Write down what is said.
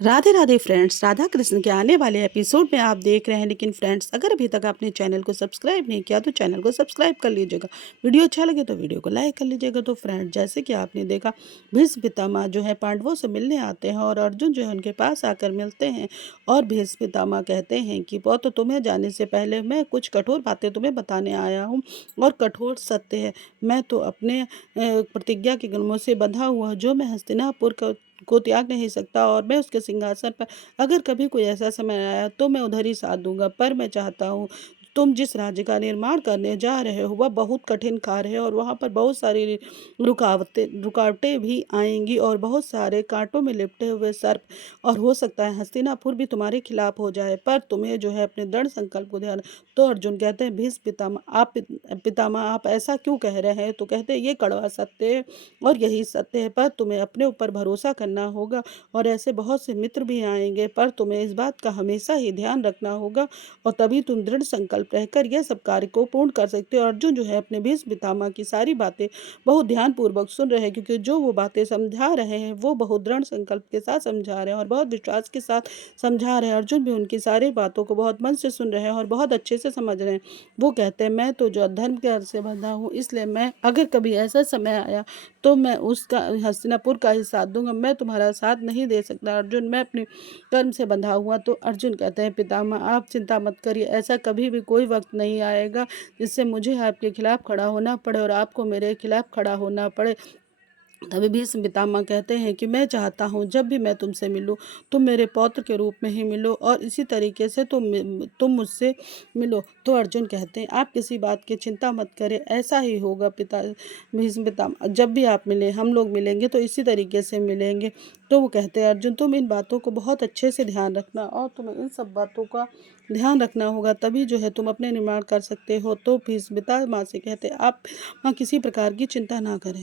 Radhe Radhe friends. Radha Krishna के आने वाले एपिसोड में आप देख रहे हैं। लेकिन फ्रेंड्स, अगर अभी तक आपने चैनल को सब्सक्राइब नहीं किया तो चैनल को सब्सक्राइब कर लीजिएगा। वीडियो अच्छा लगे तो वीडियो को लाइक कर लीजिएगा। तो फ्रेंड्स, जैसे कि आपने देखा, भीष्म पितामह जो है पांडवों से मिलने आते हैं और अर्जुन जो है उनके पास आकर मिलते हैं। और भीष्म पितामह कहते हैं कि तो तुम्हें जाने से पहले मैं कुछ कठोर बातें तुम्हें बताने आया हूँ। और कठोर सत्य है। मैं तो अपने प्रतिज्ञा के गुणों से बंधा हुआ, जो मैं हस्तिनापुर को त्याग नहीं सकता, और मैं उसके सिंहासन पर अगर कभी कोई ऐसा समय आया तो मैं उधर ही साथ दूंगा। पर मैं चाहता हूँ, तुम जिस राज्य का निर्माण करने जा रहे हो वह बहुत कठिन कार्य है, और वहाँ पर बहुत सारी रुकावटें रुकावटें भी आएंगी, और बहुत सारे कांटों में लिपटे हुए सर्प, और हो सकता है हस्तिनापुर भी तुम्हारे खिलाफ हो जाए। पर तुम्हें जो है अपने दृढ़ संकल्प को ध्यान। तो अर्जुन कहते हैं, भीष्म पितामह आप ऐसा क्यों कह रहे हैं? तो कहते हैं, ये कड़वा सत्य है और यही सत्य है, पर तुम्हें अपने ऊपर भरोसा करना होगा। और ऐसे बहुत से मित्र भी आएंगे, पर तुम्हें इस बात का हमेशा ही ध्यान रखना होगा, और तभी तुम दृढ़ संकल्प रहकर यह सब कार्य को पूर्ण कर सकते हो। अर्जुन जो है अपने भीष्म पितामह की सारी बातें बहुत ध्यानपूर्वक सुन रहे हैं, क्योंकि जो वो बातें समझा रहे हैं वो बहुत दृढ़ संकल्प के साथ समझा रहे हैं और बहुत विश्वास के साथ समझा रहे हैं। अर्जुन भी उनकी सारी बातों को बहुत मन से सुन रहे हैं और बहुत अच्छे से समझ रहे हैं। वो कहते हैं, मैं तो जो धर्म के अर्थ से बंधा हूँ, इसलिए मैं अगर कभी ऐसा समय आया तो मैं उसका हस्तिनापुर का ही साथ दूंगा। मैं तुम्हारा साथ नहीं दे सकता अर्जुन, मैं अपने कर्म से बंधा हुआ। तो अर्जुन कहते हैं, पितामह आप चिंता मत करिए, ऐसा कभी भी कोई वक्त नहीं आएगा जिससे मुझे आपके खिलाफ खड़ा होना पड़े और आपको मेरे खिलाफ खड़ा होना पड़े। तभी भीष्म पितामह कहते हैं कि मैं चाहता हूँ जब भी मैं तुमसे मिलूँ तुम मेरे पौत्र के रूप में ही मिलो, और इसी तरीके से तुम मुझसे मिलो। तो अर्जुन कहते हैं, आप किसी बात की चिंता मत करें, ऐसा ही होगा भीष्म पितामह, जब भी आप मिले हम लोग मिलेंगे तो इसी तरीके से मिलेंगे। तो वो कहते हैं, अर्जुन तुम इन बातों को बहुत अच्छे से ध्यान रखना, और तुम्हें इन सब बातों का ध्यान रखना होगा, तभी जो है तुम अपने निर्माण कर सकते हो। तो भीष्म पितामह से कहते हैं, आप किसी प्रकार की चिंता ना करें।